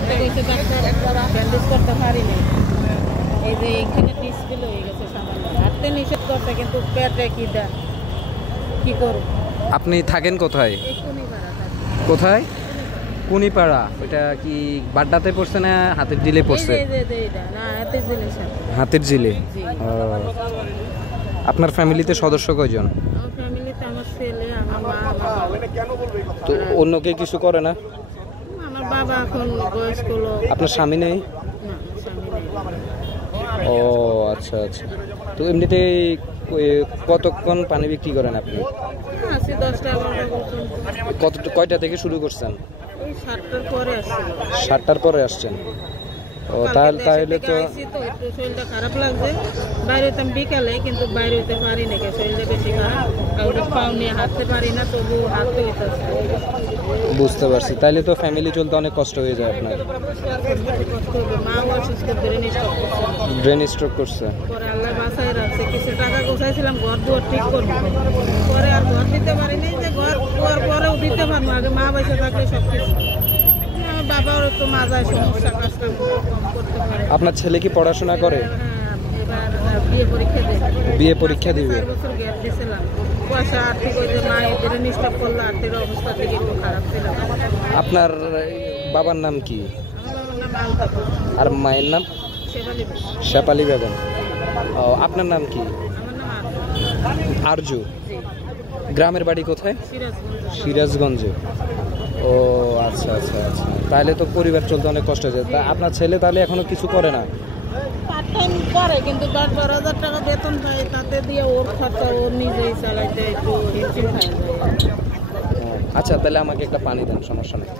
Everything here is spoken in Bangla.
করতে গেছে ডাক্তার ব্যান্ডেজ করতে পারিনি। এই যে এখানে ডিসপ্লে হয়ে গেছে সামান্য, হাঁটতে নিষেধ করছে কিন্তু পেটে কি করব। আপনি থাকেন কোথায়? এই কুনিপাড়া থাকি। কোথায়? কুনিপাড়া। ওইটা কি বাড্ডাতে পড়ছে না হাতের জিলে পড়ছে? এইটা না, হাতের জিনিস। হাতের জিলে। জি। ও, আপনার ফ্যামিলিতে সদস্য কয়জন? আমার ফ্যামিলিতে আমার ছেলে, আমার মা, আমার বাবা। তো অন্য কেউ কিছু করে না? আমার বাবা এখন বয়স্ক লোক। আপনার স্বামী নেই? না, স্বামী নেই। ও আচ্ছা আচ্ছা। তো এমনিতে কতক্ষণ পানি বিক্রি করেন আপনি? আছি 10টা 11টা পর্যন্ত। কয়টা থেকে শুরু করছেন? এই 7টার পরে আসছিল। 7টার পরে আসছেন? ও তাহলে তো একটু শরীরটা খারাপ লাগছে। বাইরে হইতাম বিকালে, কিন্তু বাইরে হইতে পারি না, শরীরটা বেশি খারাপ। কাউকে পাও নিয়ে হাঁটতে পারি না, তবু হাঁটতে হইতেছে। বুঝতে পারছি। তাইলে তো ফ্যামিলি চলতে অনেক কষ্ট হয়ে যায় আপনার। কষ্ট হবে। মাও অসুস্থ, ব্রেন স্ট্রোক করছে। ব্রেন স্ট্রোক করছে? পরে আল্লাহ বাঁচাই রাখছে। কিছু টাকা গোছাইছিলাম ঘর দুয়ার ঠিক করবো, পরে আর ঘর দিতে পারিনি। যে ঘর দুয়ার পরেও দিতে পারবো, আগে মা বেঁচে থাকলে সব কিছু। আমার বাবারও একটু মাজায় সমস্যা, কাজটা কম করতে পারে। আপনার ছেলে কি পড়াশোনা করে? এবার বিয়ে পরীক্ষা দেবে। বিয়ে পরীক্ষা দিবে? 4 বছর গ্যাপ দিয়েছিলাম। পয়সা আর্থিক ওই যে মা এদের নিষ্ঠা করলো, আর্থিক অবস্থা থেকে একটু খারাপ ছিল। আপনার বাবার নাম কি? আমার বাবার নাম আলতাফ। আর মায়ের নাম? শেফালি বেগম। শেফালি বেগম। ও, আপনার নাম কি? আমার নাম আরজু। জি। গ্রামের বাড়ি কোথায়? সিরাজগঞ্জ। সিরাজগঞ্জে। ও আচ্ছা আচ্ছা আচ্ছা। তাহলে তো পরিবার চলতে অনেক কষ্ট হয়ে যায়। তা আপনার ছেলে তাহলে এখনো কিছু করে না? পার্ট টাইম করে, কিন্তু 10-12 হাজার টাকা বেতন পায়, তাতে দিয়ে ওর খরচা ওর নিজেই চালাইতে একটু হিমশিম খাওয়া যায়। আচ্ছা, তাহলে আমাকে একটা পানি দেন, সমস্যা নেই।